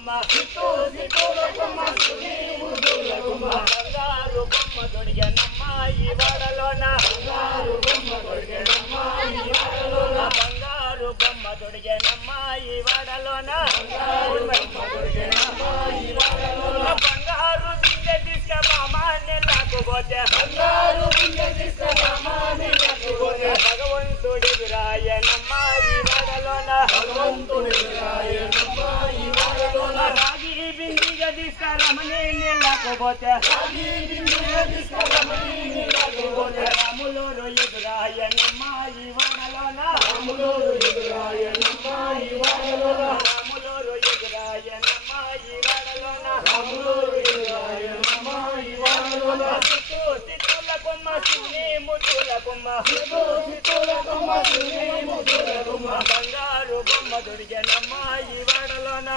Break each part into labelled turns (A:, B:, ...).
A: బొమ్మ సిత్తు సిత్తుల బొమ్మ సుని ముద్దుల బొమ్మ బంగారు బొమ్మ దొడిగనమ్మ ఈ వాడలోన బంగారు బొమ్మ దొడిగనమ్మ ఈ బంగారు బొమ్మ దొడిగనమ్మ ఈ బంగారు బొమ్మ దొడిగనమ్మ ఈ బంగారు బిందె బంగారు బిందె భగవంతుడి విరాయనమ్మ ఈ వాడలోన భగవంతుడి విరాయనమ్మ తీసుకురమని నీళ్ళకపోతే రాములోరు ఎదురాయనమ్మ ఈ వాడలోన రాములోరు ఎదురాయనమ్మ ఈ వాడలోన రాములోరు ఎదురాయనమ్మ ఈ వాడలోన రాములోరు ఎదురాయనమ్మ ఈ వాడలోన సిత్తుల కొమ్మ సుని ముద్దుల కొమ్మ సిత్తుల కొమ్మ సుని ముద్దుల కొమ్మ బంగారు బొమ్మ దొరికెనమ్మ ఈ వాడలోన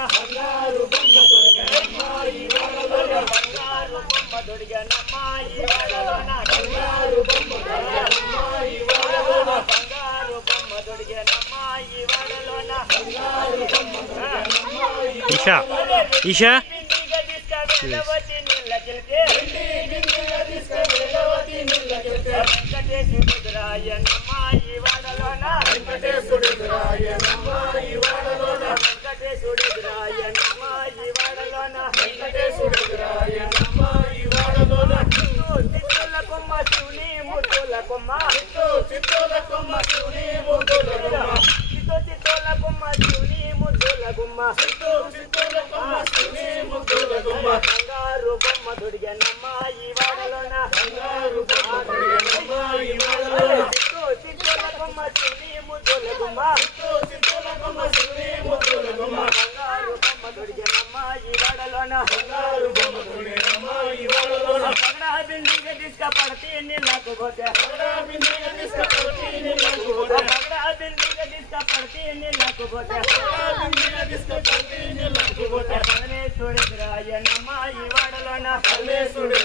B: ఈషా ఈషా.
A: బిందిగా తీసుకువెళ్ళవతి నీళ్ళకెళ్తే బిందిగా తీసుకువెళ్ళవతి నీళ్ళకెళ్తే ఈ వాడలోన వెంకటేశ్వరుడురాయనమ్మ ఈ వాడలోన వెంకటేశ్వరుడురాయనమ్మ ఈ వాడలోన వెంకటేశ్వరుడురాయనమ్మ ఈ వాడలోన చిత్తుల కొమ్మ శివుని ముద్దుల కొమ్మ చిత్తు చిత్తుల కొమ్మ శివుని ముద్దుల కొమ్మ చిత్తు చిత్తుల కొమ్మ శివుని బంగారు బొమ్మ దొడిగనమ్మ ఈ వాడలోన బంగారు బొమ్మ దొడిగనమ్మ ఈ వాడలోన చిత్తుల కొమ్మ శివుని ముద్దుల బొమ్మ బంగారు బొమ్మ దొడిగనమ్మ ఈ వాడలోన పగడా బిందిగా తీసుకపోతే నీళ్ళకు పోతే పగడా బిందిగా తీసుకపోతే నీళ్ళకు పోతే పగడా బిందిగా తీసుకపోతే నీళ్ళకు పోతే ఈ వాడలోన పరమేశ్వరుడిరాయనమ్మ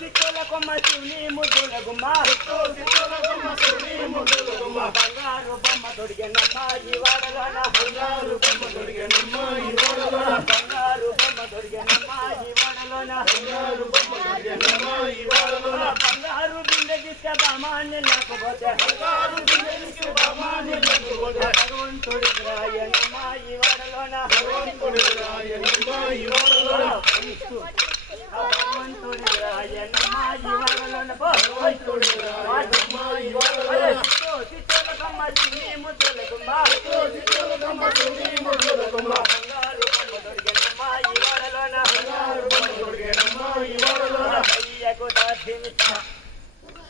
A: చిత్తూల కొమ్మ శివుని ముద్దుల గుమ్మ చిత్తూ చిత్తూల కొమ్మ శివుని ముద్దుల గుమ్మ బంగారు బొమ్మ దొడిగనమ్మ ఈ వాడలోన బంగారు బొమ్మ దొడిగనమ్మ ఈ వాడలోన బంగారు బొమ్మ దొడిగనమ్మ ఈ వాడలోన బంగారు బొమ్మ దొడిగనమ్మ ఈ వాడలోన బంగారు బిందె తీసుకపోమాని లేకపోతే బంగారు బిందె తీసుకపోమాని లేకపోతే భగవంతుడి రాయనమ్మ ఈ వాడలోన భగవంతుడి రాయనమ్మ ఈ వాడలోన భగవంతుడి రాయనమ్మ ఈ వాడలోన భగవంతుడి Give it up.